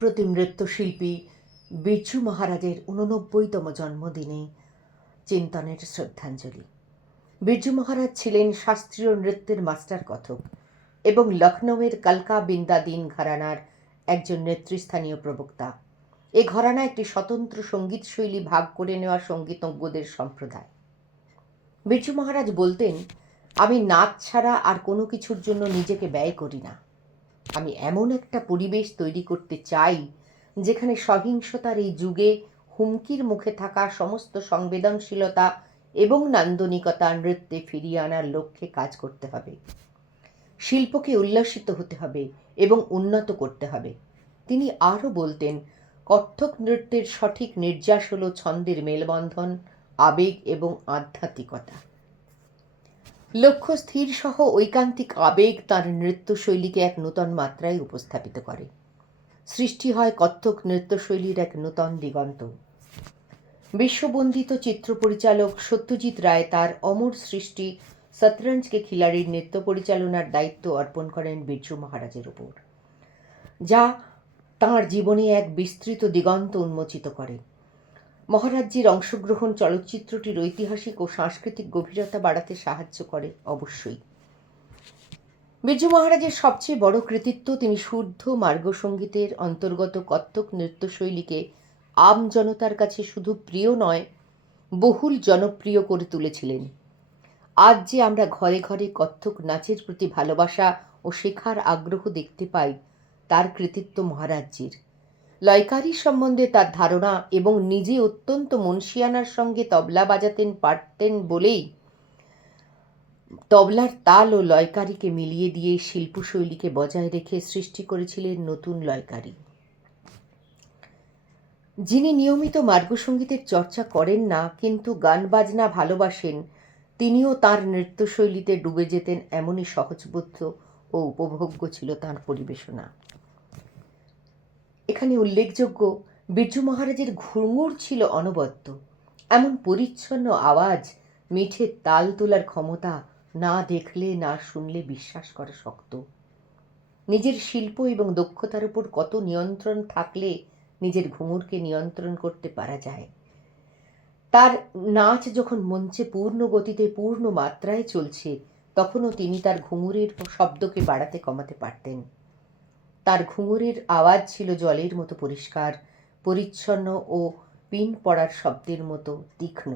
প্রতি নৃত্যশিল্পী বিরজু মহারাজের ৮৯তম জন্মদিনে চিন্তনের শ্রদ্ধাঞ্জলি। বিরজু মহারাজ ছিলেন শাস্ত্রীয় নৃত্যের মাস্টার কথক এবং লখনৌয়ের কালকা বিন্দা দিন ঘরানার একজন নেতৃস্থানীয় প্রবক্তা। এ ঘরানা একটি স্বতন্ত্র সঙ্গীত শৈলী ভাগ করে নেওয়া সঙ্গীতজ্ঞদের সম্প্রদায়। বিরজু মহারাজ বলতেন, আমি নাচ ছাড়া আর কোনো কিছুর জন্য নিজেকে ব্যয় করি না। আমি এমন একটা পরিবেশ তৈরি করতে চাই যেখানে সহিংসতার এই যুগে হুমকির মুখে থাকা সমস্ত সংবেদনশীলতা এবং নান্দনিকতা নৃত্যে ফিরিয়ে আনার লক্ষ্যে কাজ করতে হবে। শিল্পকে উল্লসিত হতে হবে এবং উন্নত করতে হবে। তিনি আরও বলতেন, কত্থক নৃত্যের সঠিক নির্যাস হল ছন্দের মেলবন্ধন, আবেগ এবং আধ্যাত্মিকতা। লক্ষ্য স্থির সহ ঐকান্তিক আবেগ তার নৃত্যশৈলীকে এক নূতন মাত্রায় উপস্থাপিত করে। সৃষ্টি হয় কত্থক নৃত্যশৈলীর এক নূতন দিগন্ত। বিশ্ববন্দিত চিত্র পরিচালক সত্যজিৎ রায় তার অমর সৃষ্টি শতরঞ্জ কে খিলাড়ির নৃত্য পরিচালনার দায়িত্ব অর্পণ করেন বিরজু মহারাজের উপর, যা তাঁর জীবনে এক বিস্তৃত দিগন্ত উন্মোচিত করে। মহারাজজির অংশগ্রহণ চলচ্চিত্রটির ঐতিহাসিক ও সাংস্কৃতিক গভীরতা বাড়াতে সাহায্য করে অবশ্যই। বিরজু মহারাজের সবচেয়ে বড় কৃতিত্ব, তিনি শুদ্ধ মার্গসঙ্গীতের অন্তর্গত কত্থক নৃত্যশৈলীকে আম জনতার কাছে শুধু প্রিয় নয়, বহুল জনপ্রিয় করে তুলেছিলেন। আজ যে আমরা ঘরে ঘরে কত্থক নাচের প্রতি ভালোবাসা ও শেখার আগ্রহ দেখতে পাই, তার কৃতিত্ব মহারাজজির। লয়কারি সম্বন্ধে তার ধারণা এবং নিজে অত্যন্ত মনসিয়ানার সঙ্গে তবলা বাজাতেন পারতেন বলেই তবলার তাল ও লয়কারিকে মিলিয়ে দিয়ে শিল্পশৈলীকে বজায় রেখে সৃষ্টি করেছিলেন নতুন লয়কারি। যিনি নিয়মিত মার্গসঙ্গীতের চর্চা করেন না কিন্তু গান বাজনা ভালোবাসেন, তিনিও তাঁর নৃত্যশৈলীতে ডুবে যেতেন, এমনই সহজবোধ্য ও উপভোগ্য ছিল তাঁর পরিবেশনা। এখানে উল্লেখযোগ্য, বিরজু মহারাজের ঘুঙুর ছিল অনবদ্য। এমন পরিচ্ছন্ন আওয়াজ, মিঠে তাল তোলার ক্ষমতা না দেখলে না শুনলে বিশ্বাস করা শক্ত। নিজের শিল্প এবং দক্ষতার উপর কত নিয়ন্ত্রণ থাকলে নিজের ঘুঙুরকে নিয়ন্ত্রণ করতে পারা যায়। তার নাচ যখন মঞ্চে পূর্ণ গতিতে পূর্ণ মাত্রায় চলছে, তখনও তিনি তার ঘুঙুরের শব্দকে বাড়াতে কমাতে পারতেন। তার ঘুঙুরের আওয়াজ ছিল জলের মতো পরিষ্কার, পরিচ্ছন্ন ও পিন পড়ার শব্দের মতো তীক্ষ্ণ।